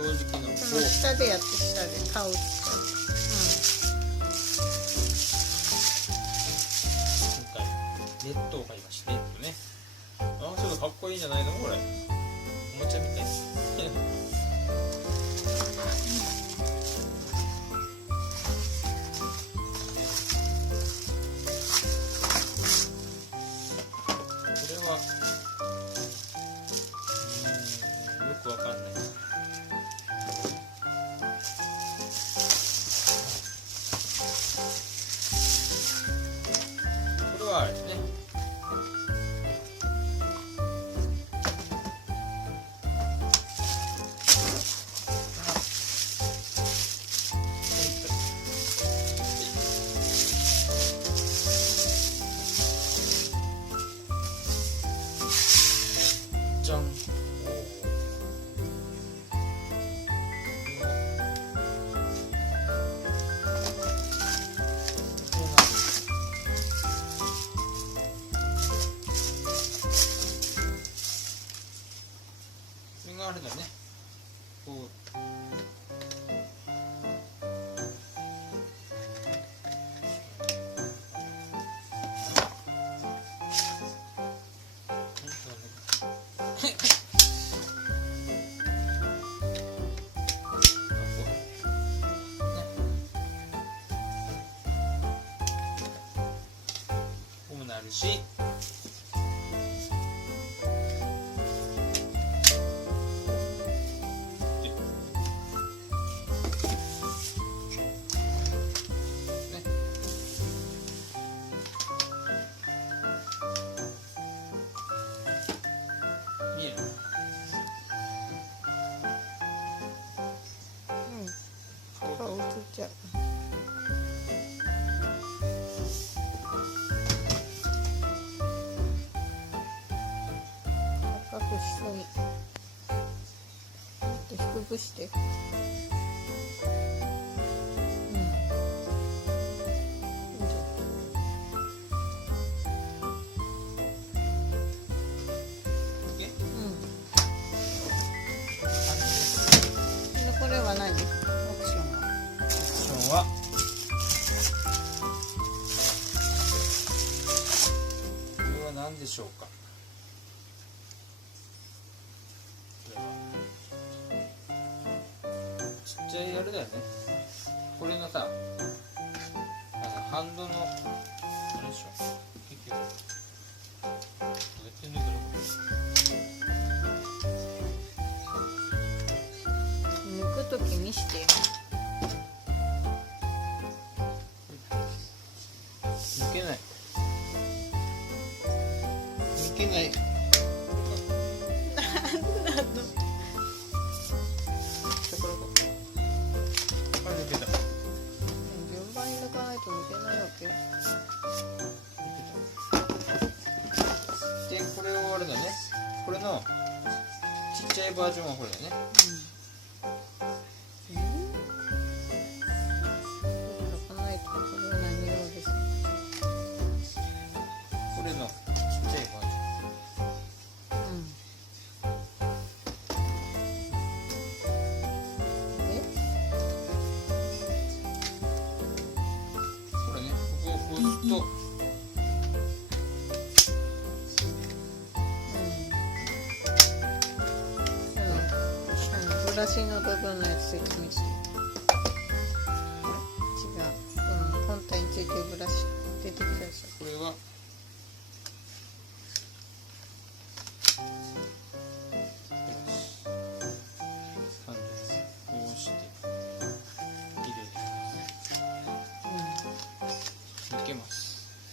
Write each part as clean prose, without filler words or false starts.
掃除機のその下でやって下でタオル使今回ネットを買いました。ネットね。ちょっとかっこいいんじゃないのこれ。おもちゃみたい。よくわかんない。これはあれですね。じゃん。これがあれだね。こう。こうなるし。見える？顔映っちゃう。高くしすぎ。もっと低くして。これは何？オプションは？オプションはこれは何でしょうか。これはちっちゃいあれだよね。これのさ、ハンドのあれでしょ。結局どうやってんだけど。抜くとき見して。抜けない。抜けない。なんだの。これ抜けた。順番に抜かないと抜けないわけ。で、これをあれだね。これのちっちゃいバージョンはこれだね。これのちっちゃいバージョン。これね、ここをこうすると。ブラシの部分のやつ説明して。違う。本体についてるブラシ出てきたでしょ。これはこうして入れる。抜けます。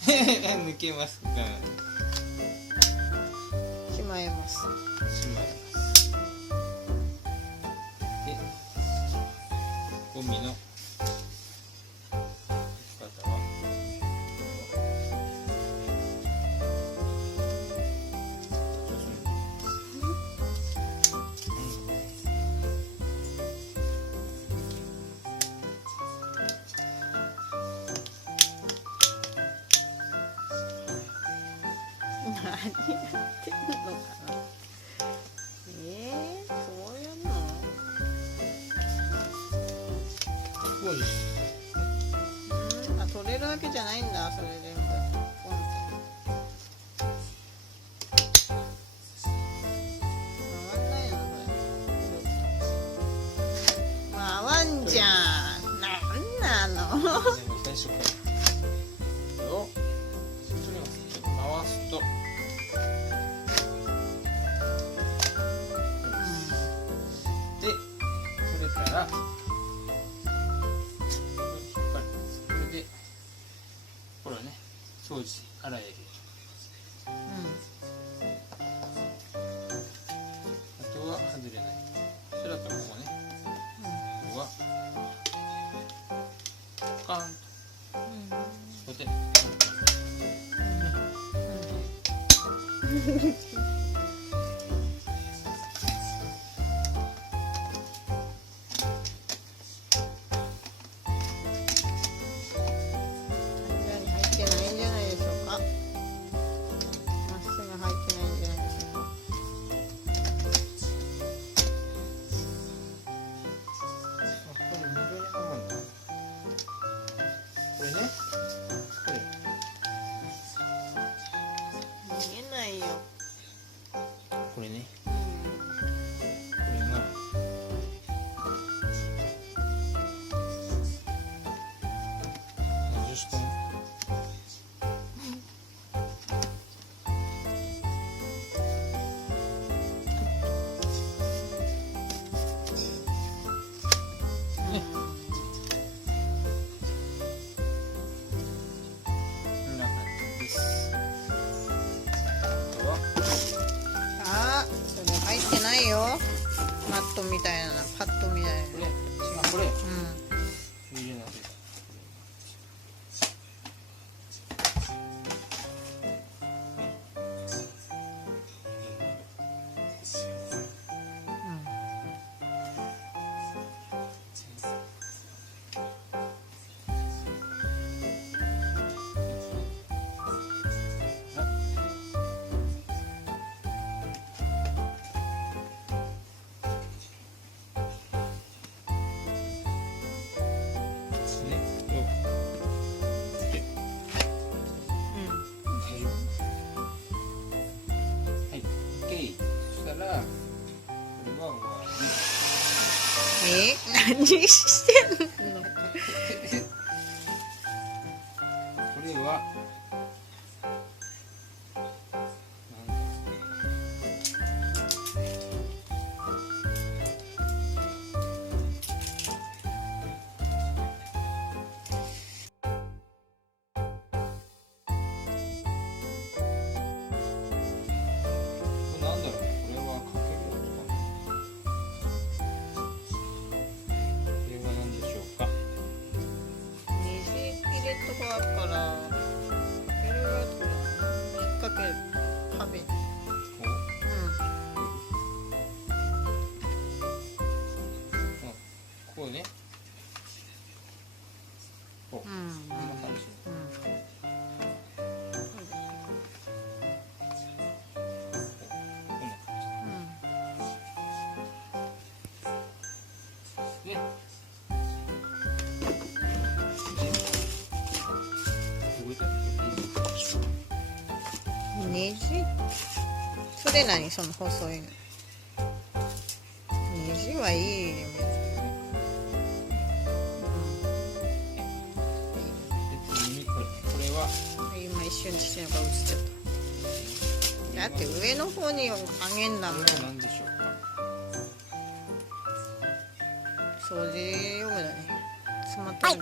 抜けます。しまえます。しまいます。で、ゴミの方は何やってんのかな。そうやんの？わけじゃないんだ、それ全部ポンって回んないのそれ。回んじゃん。なんなの。最初からこれをちょっと回すとで、それからこれでこれはね、掃除洗える。あとは外れない。それだとここね、ここはカーンとここで入ってないんじゃないでしょうか。まっすぐ入ってないんじゃないでしょうか。これ緑にはまるんだ。これね、これ見えないよ。これね、これが外してね。こんな感じです。あとはあ、それ入ってないよ。マットみたいなの、パッドみたいなの。これ、あ、これうん。入れなきゃ。何してんの。これはなんだろう。これはかけるのかな。これは何でしょうか。ねじ入れとこあるからいろいろ引っ掛ける壁に。こうね。こう。うんうんこんな感じ。ね。ねじそれ何、その細いの。ねじはいいよね。これは今一瞬父の顔映っちゃった。だって上の方にあげんだもん。これは何でしょうか。掃除用具だね。詰まった時に、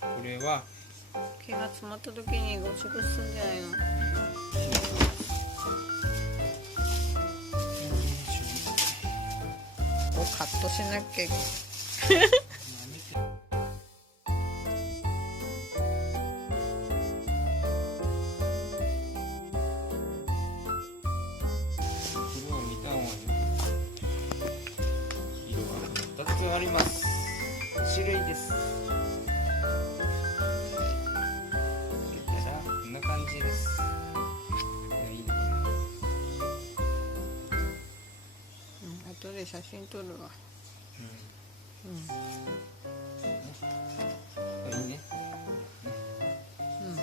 これは毛が詰まった時にゴシゴシするんじゃないの。ここカットしなきゃいけない。色を見た方がいい。色は2つあります。2種類です。つけたらこんな感じです。いいのかな。後で写真撮るわ。うん。いいね。うん。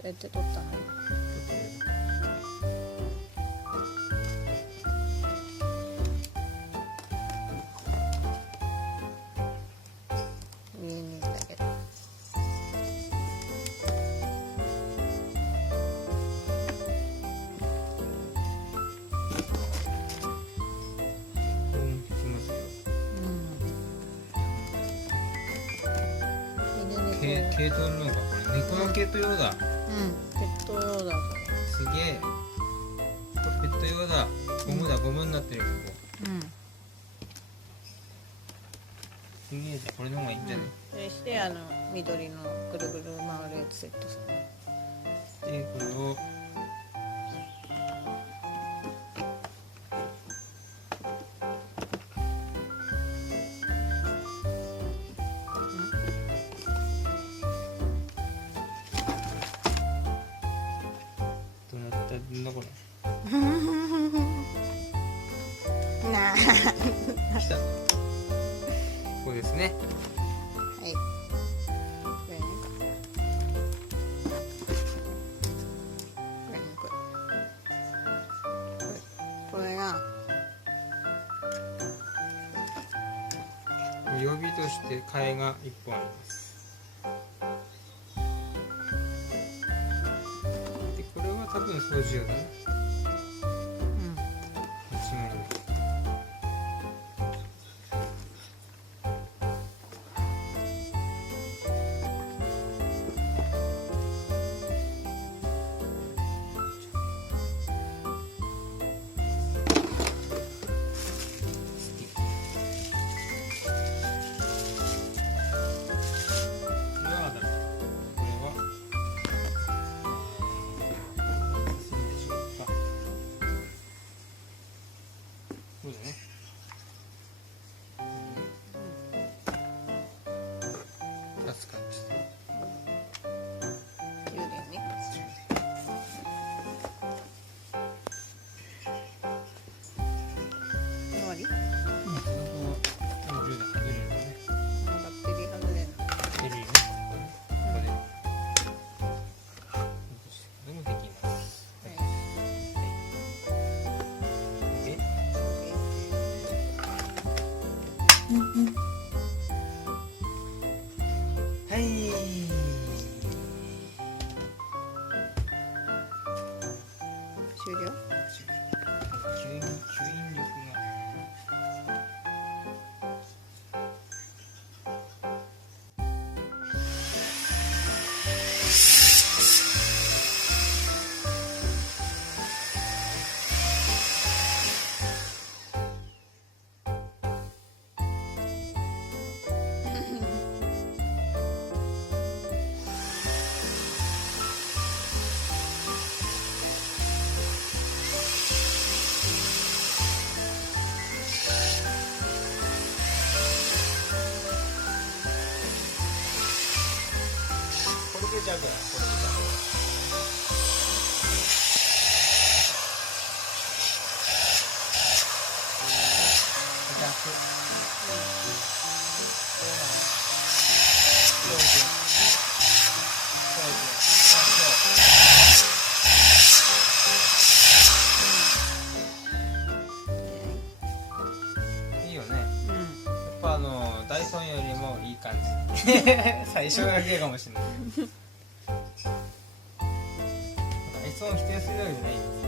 それって取ったの？上にだけど。うんできますよ。毛取るのかこれ猫の毛と用だ。ペット用だ。すげえ。これペット用だ。ゴムだ、ゴムになってるよここ。すげえじゃん、これの方がいいんじゃない？そして緑のぐるぐる回るやつセットする。でこれをどうなったんだこれ。なあ。来た。ここですね。はい。これね。これが予備として替えが1本あります。でこれは多分掃除用だね。間違いない。そうだね。出す感じで。充電ね。終わり？ここは充電外れるのね。バッテリー外れるの。ベリーね。ここで。でもできます。はい。で、はい。終了？吸引力が。これでジャグだ。これでジャグ。いいよね。やっぱダイソンよりもいい感じ。最初だけかもしれない。ダイソンを否定するわけじゃないよ。